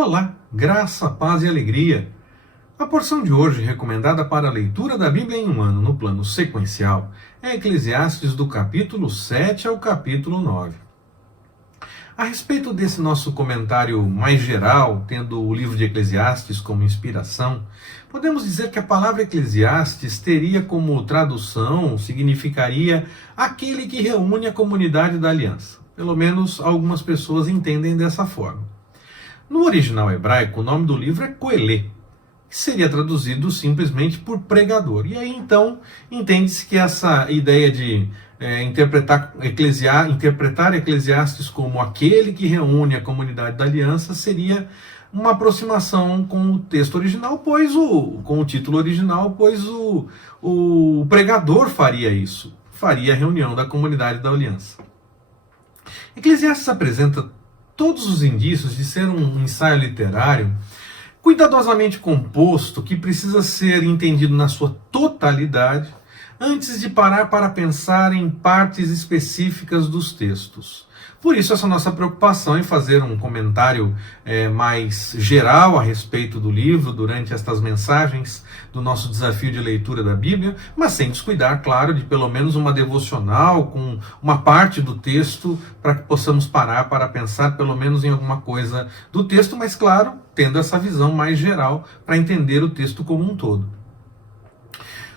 Olá, graça, paz e alegria. A porção de hoje, recomendada para a leitura da Bíblia em um ano no plano sequencial, é Eclesiastes do capítulo 7 ao capítulo 9. A respeito desse nosso comentário mais geral, tendo o livro de Eclesiastes como inspiração, podemos dizer que a palavra Eclesiastes teria como tradução, significaria aquele que reúne a comunidade da aliança. Pelo menos algumas pessoas entendem dessa forma. No original hebraico, o nome do livro é Coelê, que seria traduzido simplesmente por pregador. E aí então entende-se que essa ideia de interpretar Eclesiastes como aquele que reúne a comunidade da aliança seria uma aproximação com o texto original, com o título original, pois o pregador faria isso, faria a reunião da comunidade da aliança. Eclesiastes apresenta todos os indícios de ser um ensaio literário cuidadosamente composto, que precisa ser entendido na sua totalidade, antes de parar para pensar em partes específicas dos textos. Por isso, essa nossa preocupação em fazer um comentário mais geral a respeito do livro durante estas mensagens do nosso desafio de leitura da Bíblia, mas sem descuidar, claro, de pelo menos uma devocional com uma parte do texto para que possamos parar para pensar pelo menos em alguma coisa do texto, mas claro, tendo essa visão mais geral para entender o texto como um todo.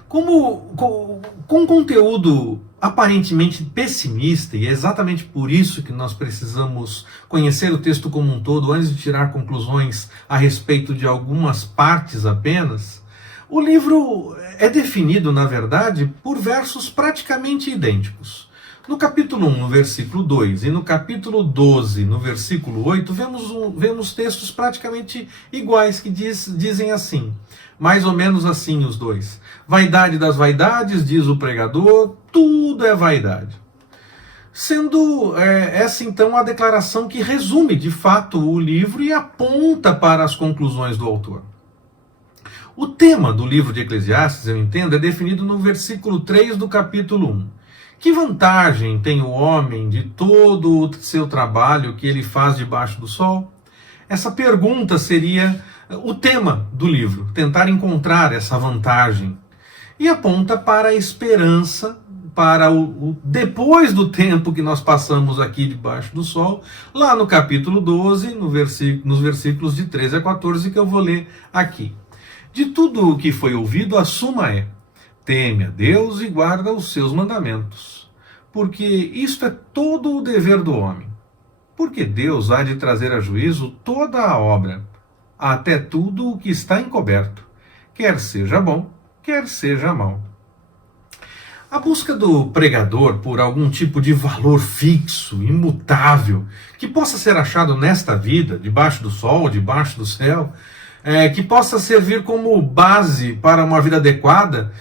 Com conteúdo aparentemente pessimista, e é exatamente por isso que nós precisamos conhecer o texto como um todo antes de tirar conclusões a respeito de algumas partes apenas, o livro é definido, na verdade, por versos praticamente idênticos. No capítulo 1, no versículo 2, e no capítulo 12, no versículo 8, vemos textos praticamente iguais que dizem assim, mais ou menos assim os dois. Vaidade das vaidades, diz o pregador, tudo é vaidade. Sendo essa então a declaração que resume de fato o livro e aponta para as conclusões do autor. O tema do livro de Eclesiastes, eu entendo, é definido no versículo 3 do capítulo 1. Que vantagem tem o homem de todo o seu trabalho que ele faz debaixo do sol? Essa pergunta seria o tema do livro, tentar encontrar essa vantagem. E aponta para a esperança, para o depois do tempo que nós passamos aqui debaixo do sol, lá no capítulo 12, nos versículos de 13 a 14, que eu vou ler aqui. De tudo o que foi ouvido, a suma é: teme a Deus e guarda os seus mandamentos, porque isto é todo o dever do homem. Porque Deus há de trazer a juízo toda a obra, até tudo o que está encoberto, quer seja bom, quer seja mal. A busca do pregador por algum tipo de valor fixo, imutável, que possa ser achado nesta vida, debaixo do sol, debaixo do céu, que possa servir como base para uma vida adequada,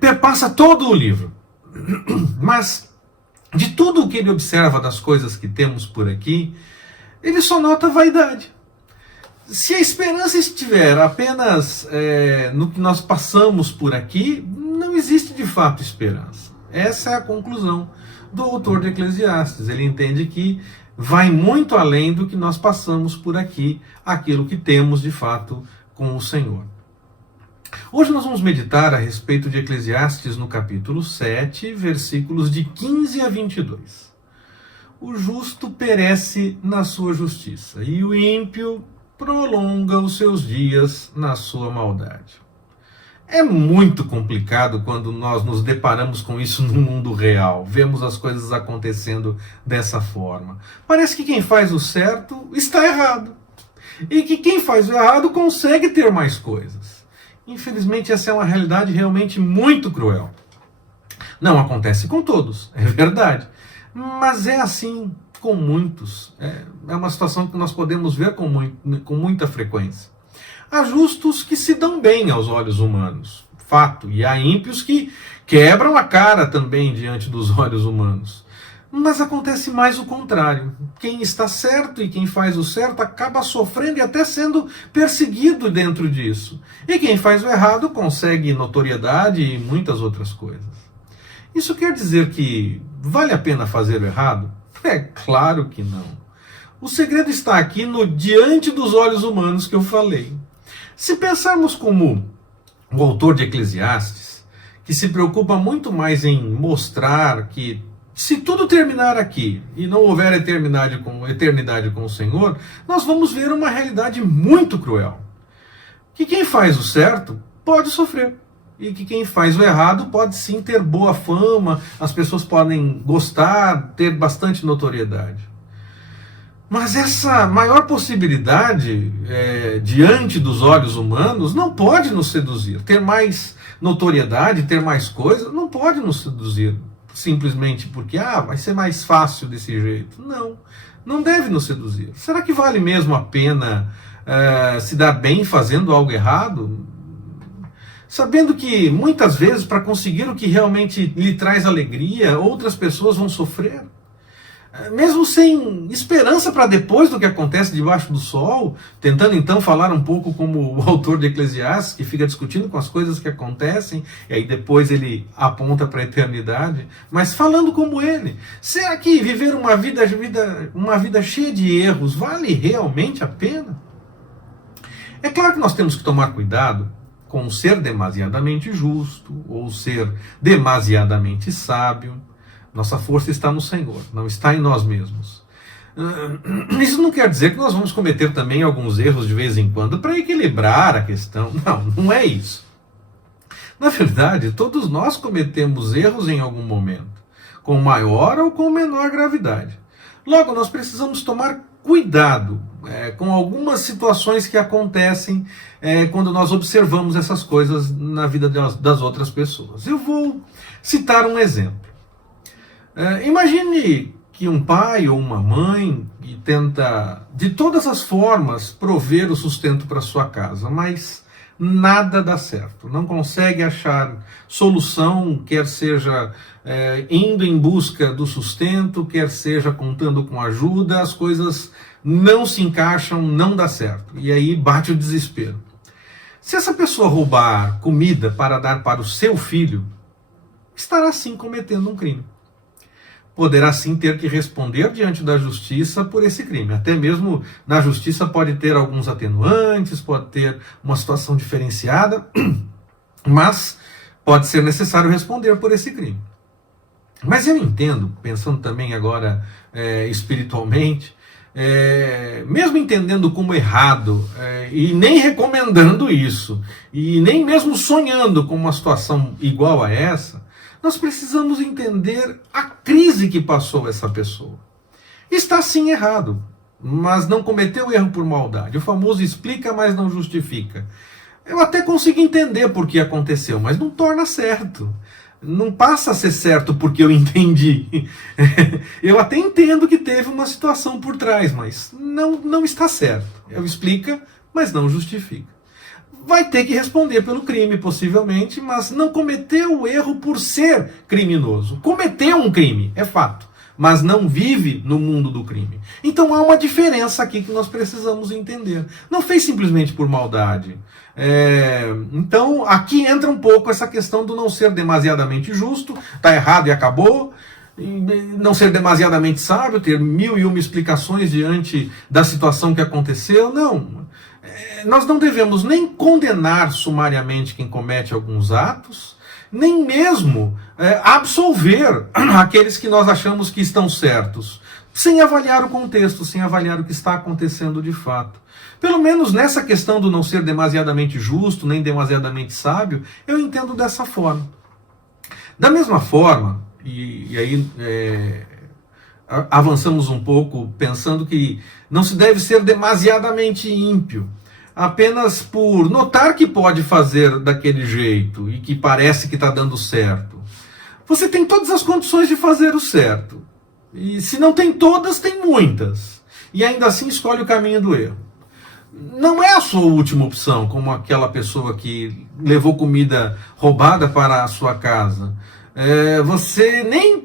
perpassa todo o livro. Mas, de tudo o que ele observa das coisas que temos por aqui, ele só nota vaidade. Se a esperança estiver apenas no que nós passamos por aqui, não existe de fato esperança. Essa é a conclusão do autor de Eclesiastes. Ele entende que vai muito além do que nós passamos por aqui, aquilo que temos de fato com o Senhor. Hoje nós vamos meditar a respeito de Eclesiastes no capítulo 7, versículos de 15 a 22. O justo perece na sua justiça, e o ímpio prolonga os seus dias na sua maldade. É muito complicado quando nós nos deparamos com isso no mundo real. Vemos as coisas acontecendo dessa forma. Parece que quem faz o certo está errado. E que quem faz o errado consegue ter mais coisas. Infelizmente, essa é uma realidade realmente muito cruel. Não acontece com todos, é verdade. Mas é assim com muitos. É uma situação que nós podemos ver com muita frequência. Há justos que se dão bem aos olhos humanos, fato, e há ímpios que quebram a cara também diante dos olhos humanos. Mas acontece mais o contrário. Quem está certo e quem faz o certo acaba sofrendo e até sendo perseguido dentro disso. E quem faz o errado consegue notoriedade e muitas outras coisas. Isso quer dizer que vale a pena fazer o errado? É claro que não. O segredo está aqui no diante dos olhos humanos que eu falei. Se pensarmos como o autor de Eclesiastes, que se preocupa muito mais em mostrar que se tudo terminar aqui e não houver eternidade com o Senhor, nós vamos ver uma realidade muito cruel. Que quem faz o certo pode sofrer. E que quem faz o errado pode sim ter boa fama, as pessoas podem gostar, ter bastante notoriedade. Mas essa maior possibilidade, diante dos olhos humanos, não pode nos seduzir. Ter mais notoriedade, ter mais coisa, não pode nos seduzir. Simplesmente porque, vai ser mais fácil desse jeito. Não, não deve nos seduzir. Será que vale mesmo a pena se dar bem fazendo algo errado? Sabendo que, muitas vezes, para conseguir o que realmente lhe traz alegria, outras pessoas vão sofrer. Mesmo sem esperança para depois do que acontece debaixo do sol, tentando então falar um pouco como o autor de Eclesiastes, que fica discutindo com as coisas que acontecem, e aí depois ele aponta para a eternidade, mas falando como ele. Será que viver uma vida cheia de erros vale realmente a pena? É claro que nós temos que tomar cuidado com ser demasiadamente justo, ou ser demasiadamente sábio. Nossa força está no Senhor, não está em nós mesmos. Isso não quer dizer que nós vamos cometer também alguns erros de vez em quando para equilibrar a questão. Não, não é isso. Na verdade, todos nós cometemos erros em algum momento, com maior ou com menor gravidade. Logo, nós precisamos tomar cuidado com algumas situações que acontecem quando nós observamos essas coisas na vida das outras pessoas. Eu vou citar um exemplo. Imagine que um pai ou uma mãe tenta, de todas as formas, prover o sustento para sua casa, mas nada dá certo. Não consegue achar solução, quer seja indo em busca do sustento, quer seja contando com ajuda, as coisas não se encaixam, não dá certo. E aí bate o desespero. Se essa pessoa roubar comida para dar para o seu filho, estará sim cometendo um crime. Poderá sim ter que responder diante da justiça por esse crime. Até mesmo na justiça pode ter alguns atenuantes, pode ter uma situação diferenciada, mas pode ser necessário responder por esse crime. Mas eu entendo, pensando também agora espiritualmente, mesmo entendendo como errado, e nem recomendando isso, e nem mesmo sonhando com uma situação igual a essa, nós precisamos entender a crise que passou essa pessoa. Está sim errado, mas não cometeu erro por maldade. O famoso explica, mas não justifica. Eu até consigo entender por que aconteceu, mas não torna certo. Não passa a ser certo porque eu entendi. Eu até entendo que teve uma situação por trás, mas não está certo. Eu explica, mas não justifica. Vai ter que responder pelo crime, possivelmente, mas não cometeu o erro por ser criminoso. Cometeu um crime, é fato, mas não vive no mundo do crime. Então há uma diferença aqui que nós precisamos entender. Não fez simplesmente por maldade. Então aqui entra um pouco essa questão do não ser demasiadamente justo, está errado e acabou. Não ser demasiadamente sábio, ter 1001 explicações diante da situação que aconteceu. Não. Nós não devemos nem condenar sumariamente quem comete alguns atos, nem mesmo absolver aqueles que nós achamos que estão certos, sem avaliar o contexto, sem avaliar o que está acontecendo de fato. Pelo menos nessa questão do não ser demasiadamente justo, nem demasiadamente sábio, eu entendo dessa forma. Da mesma forma, e aí avançamos um pouco pensando que não se deve ser demasiadamente ímpio, apenas por notar que pode fazer daquele jeito e que parece que está dando certo. Você tem todas as condições de fazer o certo. E se não tem todas, tem muitas. E ainda assim escolhe o caminho do erro. Não é a sua última opção, como aquela pessoa que levou comida roubada para a sua casa. Você nem...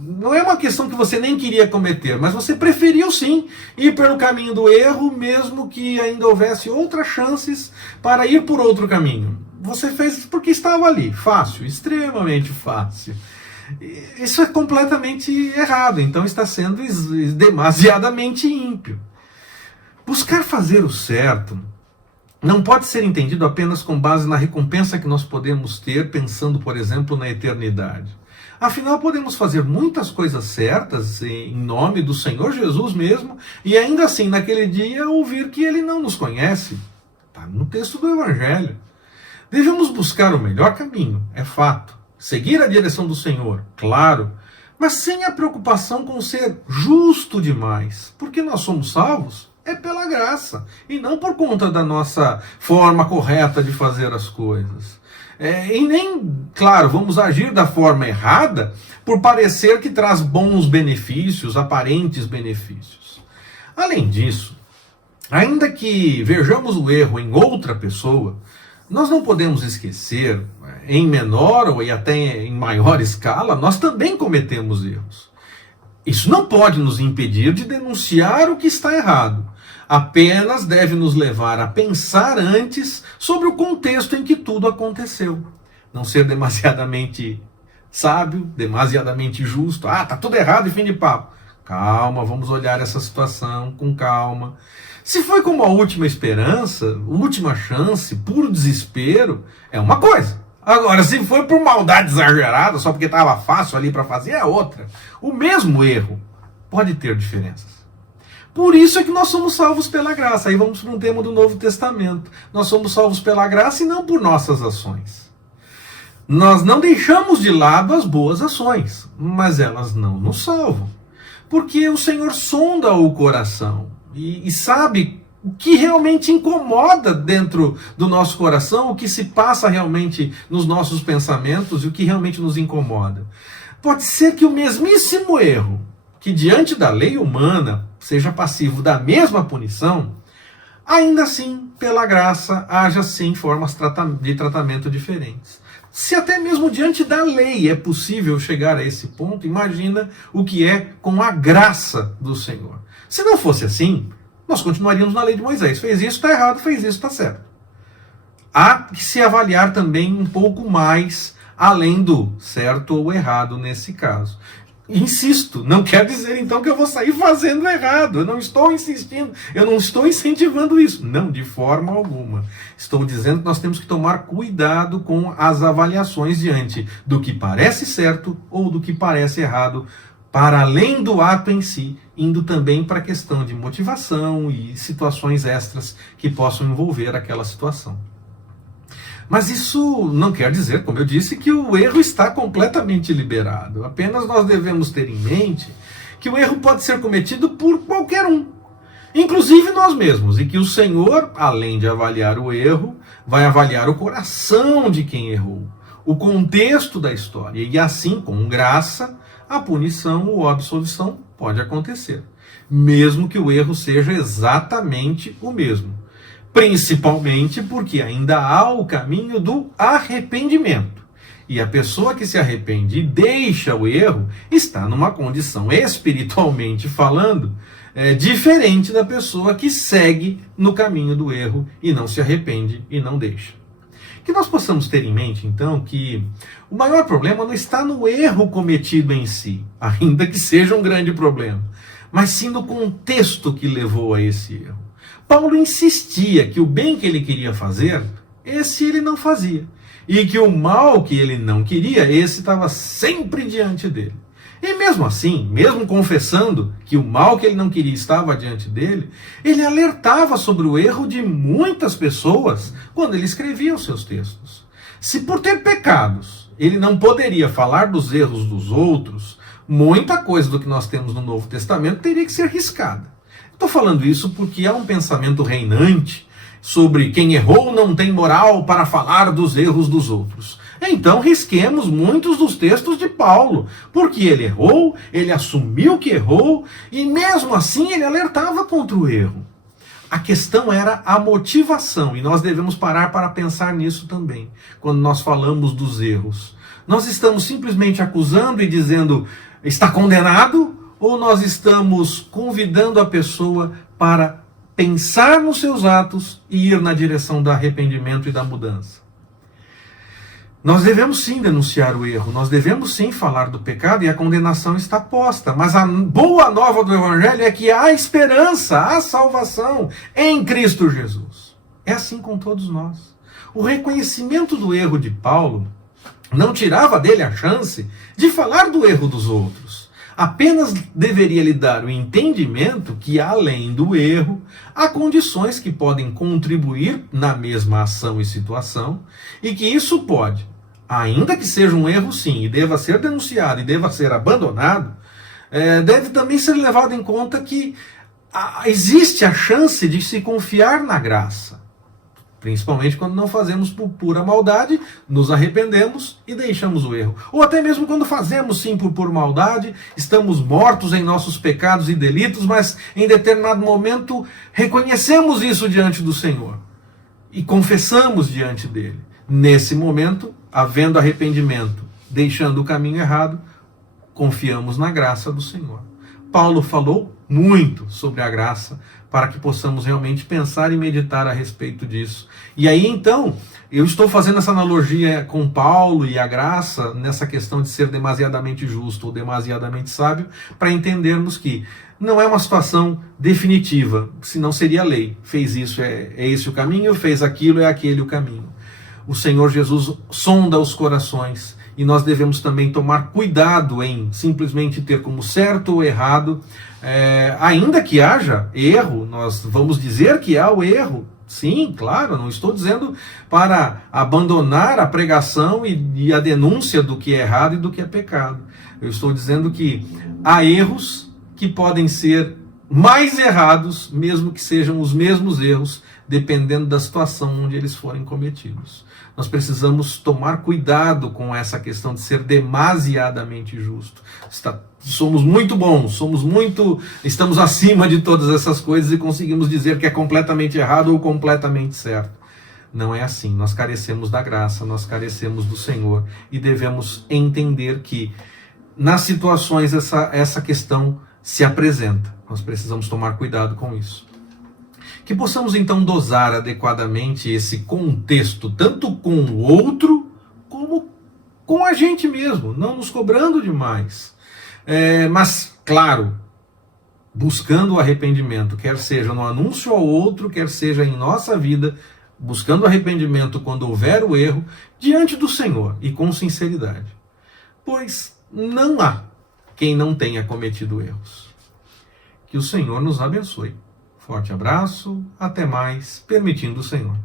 não é uma questão que você nem queria cometer, mas você preferiu sim ir pelo caminho do erro, mesmo que ainda houvesse outras chances para ir por outro caminho. Você fez porque estava ali, fácil, extremamente fácil. Isso é completamente errado, então está sendo demasiadamente ímpio. Buscar fazer o certo não pode ser entendido apenas com base na recompensa que nós podemos ter pensando, por exemplo, na eternidade. Afinal, podemos fazer muitas coisas certas em nome do Senhor Jesus mesmo e ainda assim, naquele dia, ouvir que Ele não nos conhece. Está no texto do Evangelho. Devemos buscar o melhor caminho, é fato. Seguir a direção do Senhor, claro, mas sem a preocupação com ser justo demais, porque nós somos salvos. É pela graça, e não por conta da nossa forma correta de fazer as coisas. E nem, claro, vamos agir da forma errada por parecer que traz bons benefícios, aparentes benefícios. Além disso, ainda que vejamos o erro em outra pessoa, nós não podemos esquecer, em menor ou até em maior escala, nós também cometemos erros. Isso não pode nos impedir de denunciar o que está errado. Apenas deve nos levar a pensar antes sobre o contexto em que tudo aconteceu. Não ser demasiadamente sábio, demasiadamente justo. Tá tudo errado e fim de papo. Calma, vamos olhar essa situação com calma. Se foi como a última esperança, última chance, puro desespero, é uma coisa. Agora, se foi por maldade exagerada, só porque estava fácil ali para fazer, é outra. O mesmo erro pode ter diferenças. Por isso é que nós somos salvos pela graça. Aí vamos para um tema do Novo Testamento. Nós somos salvos pela graça e não por nossas ações. Nós não deixamos de lado as boas ações, mas elas não nos salvam. Porque o Senhor sonda o coração e sabe o que realmente incomoda dentro do nosso coração, o que se passa realmente nos nossos pensamentos e o que realmente nos incomoda. Pode ser que o mesmíssimo erro, que diante da lei humana seja passivo da mesma punição, ainda assim, pela graça, haja sim formas de tratamento diferentes. Se até mesmo diante da lei é possível chegar a esse ponto, imagina o que é com a graça do Senhor. Se não fosse assim, nós continuaríamos na lei de Moisés. Fez isso, está errado, fez isso, está certo. Há que se avaliar também um pouco mais além do certo ou errado nesse caso. Insisto, não quer dizer então que eu vou sair fazendo errado. Eu não estou insistindo, eu não estou incentivando isso. Não, de forma alguma. Estou dizendo que nós temos que tomar cuidado com as avaliações diante do que parece certo ou do que parece errado, para além do ato em si, indo também para a questão de motivação e situações extras que possam envolver aquela situação. Mas isso não quer dizer, como eu disse, que o erro está completamente liberado. Apenas nós devemos ter em mente que o erro pode ser cometido por qualquer um, inclusive nós mesmos, e que o Senhor, além de avaliar o erro, vai avaliar o coração de quem errou, o contexto da história, e assim, com graça, a punição ou a absolvição pode acontecer, mesmo que o erro seja exatamente o mesmo. Principalmente porque ainda há o caminho do arrependimento. E a pessoa que se arrepende e deixa o erro está numa condição, espiritualmente falando, diferente da pessoa que segue no caminho do erro e não se arrepende e não deixa. Que nós possamos ter em mente, então, que o maior problema não está no erro cometido em si, ainda que seja um grande problema, mas sim no contexto que levou a esse erro. Paulo insistia que o bem que ele queria fazer, esse ele não fazia. E que o mal que ele não queria, esse estava sempre diante dele. E mesmo assim, mesmo confessando que o mal que ele não queria estava diante dele, ele alertava sobre o erro de muitas pessoas quando ele escrevia os seus textos. Se por ter pecados ele não poderia falar dos erros dos outros, muita coisa do que nós temos no Novo Testamento teria que ser riscada. Estou falando isso porque há um pensamento reinante sobre quem errou não tem moral para falar dos erros dos outros. Então risquemos muitos dos textos de Paulo, porque ele errou, ele assumiu que errou, e mesmo assim ele alertava contra o erro. A questão era a motivação, e nós devemos parar para pensar nisso também, quando nós falamos dos erros. Nós estamos simplesmente acusando e dizendo, está condenado? Ou nós estamos convidando a pessoa para pensar nos seus atos e ir na direção do arrependimento e da mudança? Nós devemos sim denunciar o erro, nós devemos sim falar do pecado e a condenação está posta. Mas a boa nova do Evangelho é que há esperança, há salvação em Cristo Jesus. É assim com todos nós. O reconhecimento do erro de Paulo não tirava dele a chance de falar do erro dos outros. Apenas deveria lhe dar o entendimento que, além do erro, há condições que podem contribuir na mesma ação e situação, e que isso pode, ainda que seja um erro sim, e deva ser denunciado e deva ser abandonado, deve também ser levado em conta que existe a chance de se confiar na graça. Principalmente quando não fazemos por pura maldade, nos arrependemos e deixamos o erro. Ou até mesmo quando fazemos sim por pura maldade, estamos mortos em nossos pecados e delitos, mas em determinado momento reconhecemos isso diante do Senhor e confessamos diante dele. Nesse momento, havendo arrependimento, deixando o caminho errado, confiamos na graça do Senhor. Paulo falou muito sobre a graça para que possamos realmente pensar e meditar a respeito disso. E aí então, eu estou fazendo essa analogia com Paulo e a graça nessa questão de ser demasiadamente justo ou demasiadamente sábio, para entendermos que não é uma situação definitiva, senão seria lei. Fez isso, é esse o caminho, fez aquilo, é aquele o caminho. O Senhor Jesus sonda os corações e nós devemos também tomar cuidado em simplesmente ter como certo ou errado. Ainda que haja erro, nós vamos dizer que há o erro. Sim, claro, não estou dizendo para abandonar a pregação e a denúncia do que é errado e do que é pecado. Eu estou dizendo que há erros que podem ser mais errados, mesmo que sejam os mesmos erros, dependendo da situação onde eles forem cometidos. Nós precisamos tomar cuidado com essa questão de ser demasiadamente justo. Somos muito bons, estamos acima de todas essas coisas e conseguimos dizer que é completamente errado ou completamente certo. Não é assim. Nós carecemos da graça, nós carecemos do Senhor e devemos entender que nas situações essa questão se apresenta. Nós precisamos tomar cuidado com isso. Que possamos então dosar adequadamente esse contexto, tanto com o outro, como com a gente mesmo, não nos cobrando demais. Mas, claro, buscando o arrependimento, quer seja no anúncio ao outro, quer seja em nossa vida, buscando arrependimento quando houver o erro, diante do Senhor e com sinceridade. Pois não há quem não tenha cometido erros. Que o Senhor nos abençoe. Forte abraço, até mais, permitindo o Senhor.